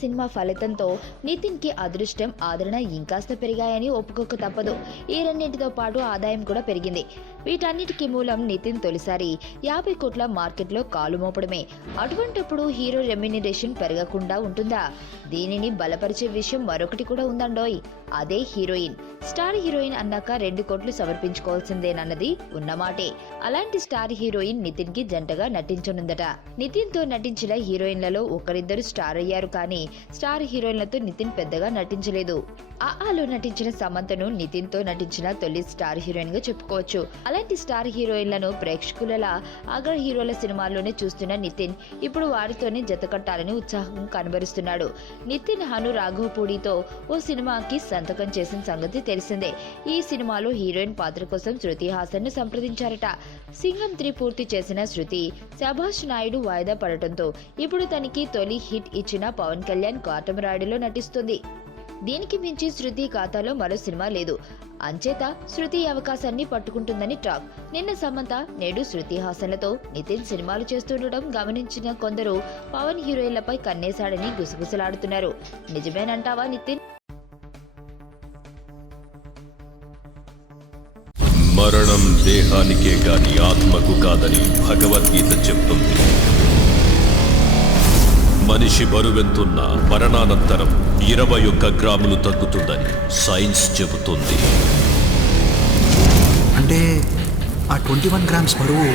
Cinema ఫలితంతో నితిన్కి అదృష్టం ఆదరణ ఇంకాస్త పెరిగాయని ఒప్పుకోక తప్పదు. ఈ రెండింటితో పాటు ఆదాయం కూడా పెరిగింది. వీటన్నిటికీ మూలం నితిన్ తొలిసారి 50 కోట్ల మార్కెట్లో కాలు మోపడమే. అటువంటప్పుడు హీరో రెమ్యునరేషన్ పెరగకుండా ఉంటుందా? దీనిని బలపరిచే విషయం మరొకటి కూడా ఉందండోయ్. అదే హీరోయిన్. స్టార్ హీరోయిన్ అన్నాక 2 కోట్లు సమర్పించుకోవాల్సిందేనన్నది ఉన్నమాటే. అలాంటి స్టార్ హీరోయిన్ నితిన్ కి జంటగా నటించనుందట. నితిన్ తో నటించిన హీరోయిన్లలో ఒకరిద్దరు స్టార్ అయ్యారు, కానీ స్టార్ హీరోయిన్లతో నితిన్ పెద్దగా నటించలేదు. ఆలో నటించిన సమంతను నితిన్ తో నటించిన తొలి స్టార్ హీరోయిన్ గా చెప్పుకోవచ్చు. అలాంటి స్టార్ హీరోయిన్లను ప్రేక్షకులలా అగ్ర హీరోల సినిమాల్లోనే చూస్తున్న నితిన్ ఇప్పుడు వారితోనే జతకట్టాలని ఉత్సాహం కనబరుస్తున్నాడు. నితిన్ హను రాఘవపూడితో ఓ సినిమాకి సంతకం చేసిన సంగతి తెలిసిందే. ఈ సినిమాలో హీరోయిన్ పాత్ర కోసం శృతి హాసన్ ను సంప్రదించారట. సింగం 3 పూర్తి చేసిన శృతి శభాష్ నాయుడు వాయిదా పడటంతో ఇప్పుడు తనకి తొలి హిట్ ఇచ్చిన పవన్ కళ్యాణ్ కాటమరాయుడులో నటిస్తుంది. దీనికి మించి శృతి ఖాతాలో మరో సినిమా లేదు. అంచేత శృతి అవకాశాన్ని పట్టుకుంటుందని టాక్. నిన్న సమంత, నేడు శృతి హాసన్లతో నితిన్ సినిమాలు చేస్తుండటం గమనించిన కొందరు పవన్ హీరోయిన్లపై కన్నేశాడని గుసగుసలాడుతున్నారు. నిజమేనంటావా నితిన్? మరణం దేహానికే గాని ఆత్మకు కాదని భగవద్గీత చెప్తుంది. మనిషి బరువెంతున్నా మరణానంతరం 21 గ్రాములు తగ్గుతుందని సైన్స్ చెబుతుంది. అంటే ఆ 21 గ్రామ్స్ బరువు